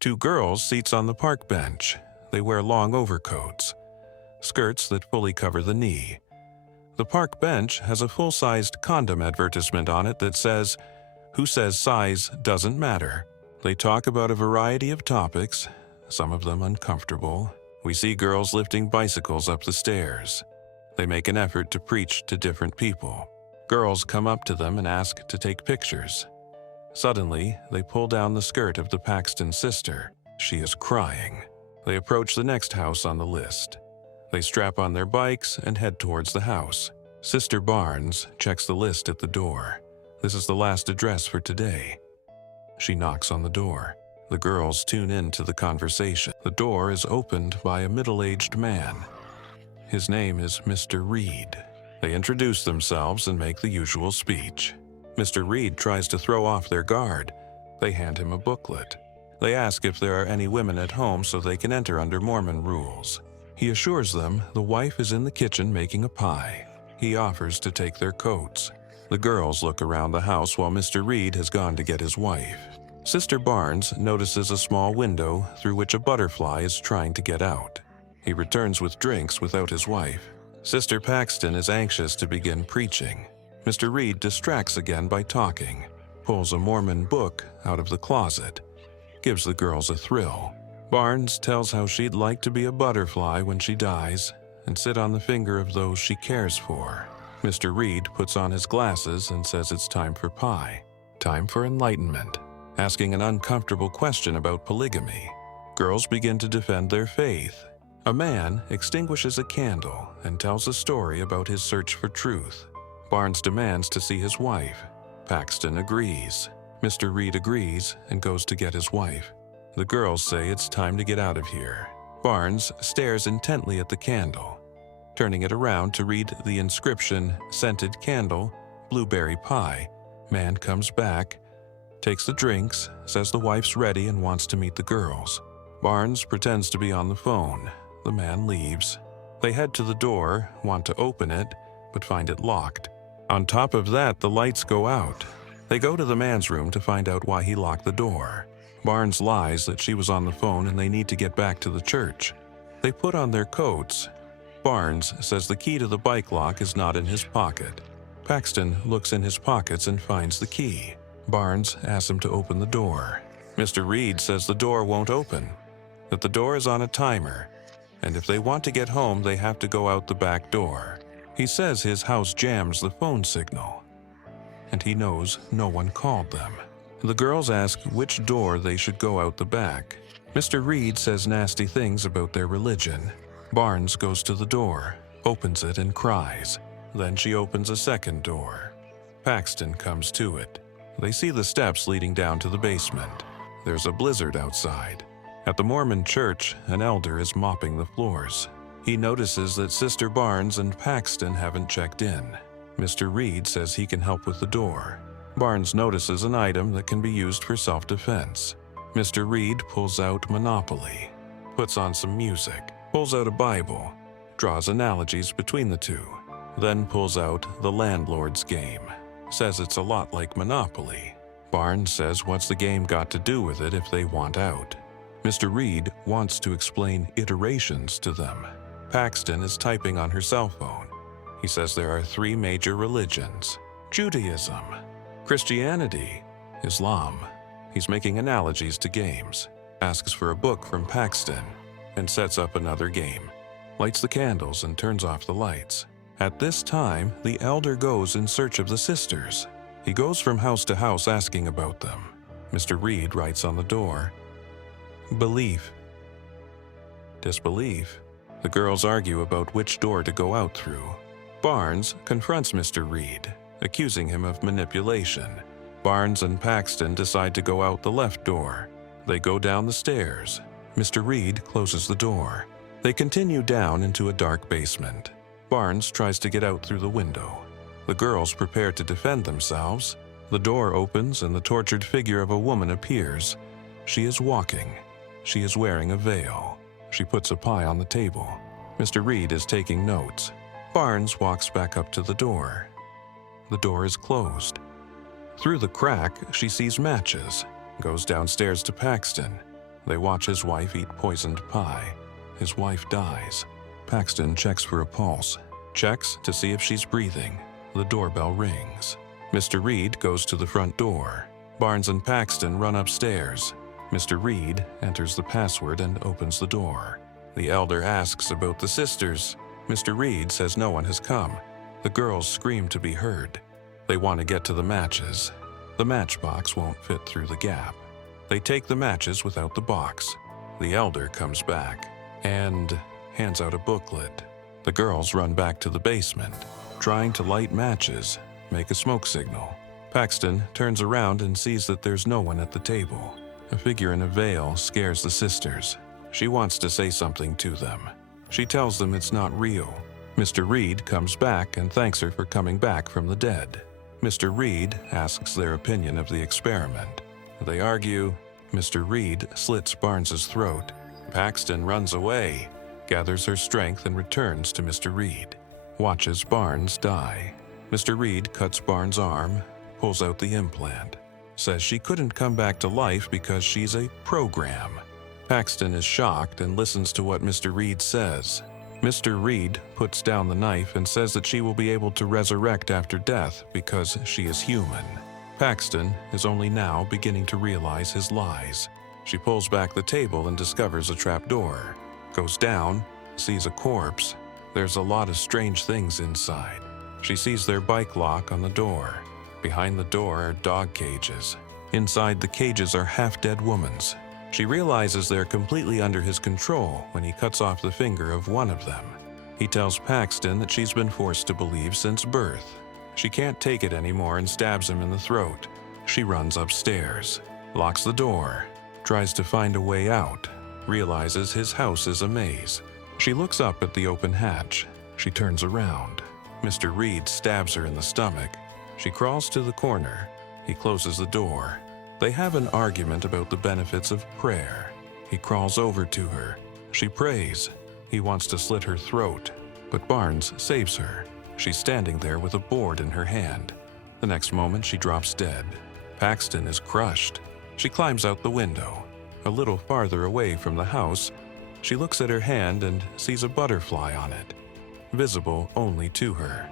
Two girls seats on the park bench. They wear long overcoats, skirts that fully cover the knee. The park bench has a full-sized condom advertisement on it that says, "Who says size doesn't matter?" They talk about a variety of topics, some of them uncomfortable. We see girls lifting bicycles up the stairs. They make an effort to preach to different people. Girls come up to them and ask to take pictures. Suddenly, they pull down the skirt of the Paxton sister. She is crying. They approach the next house on the list. They strap on their bikes and head towards the house. Sister Barnes checks the list at the door. This is the last address for today. She knocks on the door. The girls tune in to the conversation. The door is opened by a middle-aged man. His name is Mr. Reed. They introduce themselves and make the usual speech. Mr. Reed tries to throw off their guard. They hand him a booklet. They ask if there are any women at home so they can enter under Mormon rules. He assures them the wife is in the kitchen making a pie. He offers to take their coats. The girls look around the house while Mr. Reed has gone to get his wife. Sister Barnes notices a small window through which a butterfly is trying to get out. He returns with drinks without his wife. Sister Paxton is anxious to begin preaching. Mr. Reed distracts again by talking, pulls a Mormon book out of the closet, gives the girls a thrill. Barnes tells how she'd like to be a butterfly when she dies and sit on the finger of those she cares for. Mr. Reed puts on his glasses and says it's time for pie, time for enlightenment, asking an uncomfortable question about polygamy. Girls begin to defend their faith. A man extinguishes a candle and tells a story about his search for truth. Barnes demands to see his wife. Paxton agrees. Mr. Reed agrees and goes to get his wife. The girls say it's time to get out of here. Barnes stares intently at the candle, turning it around to read the inscription, "Scented candle, blueberry pie." Man comes back, takes the drinks, says the wife's ready and wants to meet the girls. Barnes pretends to be on the phone. The man leaves. They head to the door, want to open it, but find it locked. On top of that, the lights go out. They go to the man's room to find out why he locked the door. Barnes lies that she was on the phone and they need to get back to the church. They put on their coats. Barnes says the key to the bike lock is not in his pocket. Paxton looks in his pockets and finds the key. Barnes asks him to open the door. Mr. Reed says the door won't open, that the door is on a timer, and if they want to get home, they have to go out the back door. He says his house jams the phone signal, and he knows no one called them. The girls ask which door they should go out the back. Mr. Reed says nasty things about their religion. Barnes goes to the door, opens it and cries. Then she opens a second door. Paxton comes to it. They see the steps leading down to the basement. There's a blizzard outside. At the Mormon church, an elder is mopping the floors. He notices that Sister Barnes and Paxton haven't checked in. Mr. Reed says he can help with the door. Barnes notices an item that can be used for self-defense. Mr. Reed pulls out Monopoly, puts on some music, pulls out a Bible, draws analogies between the two, then pulls out The Landlord's Game. Says it's a lot like Monopoly. Barnes says what's the game got to do with it if they want out? Mr. Reed wants to explain iterations to them. Paxton is typing on her cell phone. He says there are 3 major religions: Judaism, Christianity, Islam. He's making analogies to games, asks for a book from Paxton, and sets up another game, lights the candles and turns off the lights. At this time, the elder goes in search of the sisters. He goes from house to house asking about them. Mr. Reed writes on the door, "Belief." Disbelief. The girls argue about which door to go out through. Barnes confronts Mr. Reed, accusing him of manipulation. Barnes and Paxton decide to go out the left door. They go down the stairs. Mr. Reed closes the door. They continue down into a dark basement. Barnes tries to get out through the window. The girls prepare to defend themselves. The door opens and the tortured figure of a woman appears. She is walking. She is wearing a veil. She puts a pie on the table. Mr. Reed is taking notes. Barnes walks back up to the door. The door is closed. Through the crack, she sees matches, goes downstairs to Paxton. They watch his wife eat poisoned pie. His wife dies. Paxton checks for a pulse, checks to see if she's breathing. The doorbell rings. Mr. Reed goes to the front door. Barnes and Paxton run upstairs. Mr. Reed enters the password and opens the door. The elder asks about the sisters. Mr. Reed says no one has come. The girls scream to be heard. They want to get to the matches. The matchbox won't fit through the gap. They take the matches without the box. The elder comes back and hands out a booklet. The girls run back to the basement, trying to light matches, make a smoke signal. Paxton turns around and sees that there's no one at the table. A figure in a veil scares the sisters. She wants to say something to them. She tells them it's not real. Mr. Reed comes back and thanks her for coming back from the dead. Mr. Reed asks their opinion of the experiment. They argue. Mr. Reed slits Barnes's throat. Paxton runs away, gathers her strength and returns to Mr. Reed. Watches Barnes die. Mr. Reed cuts Barnes' arm, pulls out the implant. Says she couldn't come back to life because she's a program. Paxton is shocked and listens to what Mr. Reed says. Mr. Reed puts down the knife and says that she will be able to resurrect after death because she is human. Paxton is only now beginning to realize his lies. She pulls back the table and discovers a trapdoor. Goes down, sees a corpse. There's a lot of strange things inside. She sees their bike lock on the door. Behind the door are dog cages. Inside the cages are half-dead women's. She realizes they're completely under his control when he cuts off the finger of one of them. He tells Paxton that she's been forced to believe since birth. She can't take it anymore and stabs him in the throat. She runs upstairs, locks the door, tries to find a way out, realizes his house is a maze. She looks up at the open hatch. She turns around. Mr. Reed stabs her in the stomach. She crawls to the corner. He closes the door. They have an argument about the benefits of prayer. He crawls over to her. She prays. He wants to slit her throat, but Barnes saves her. She's standing there with a board in her hand. The next moment, she drops dead. Paxton is crushed. She climbs out the window. A little farther away from the house, she looks at her hand and sees a butterfly on it, visible only to her.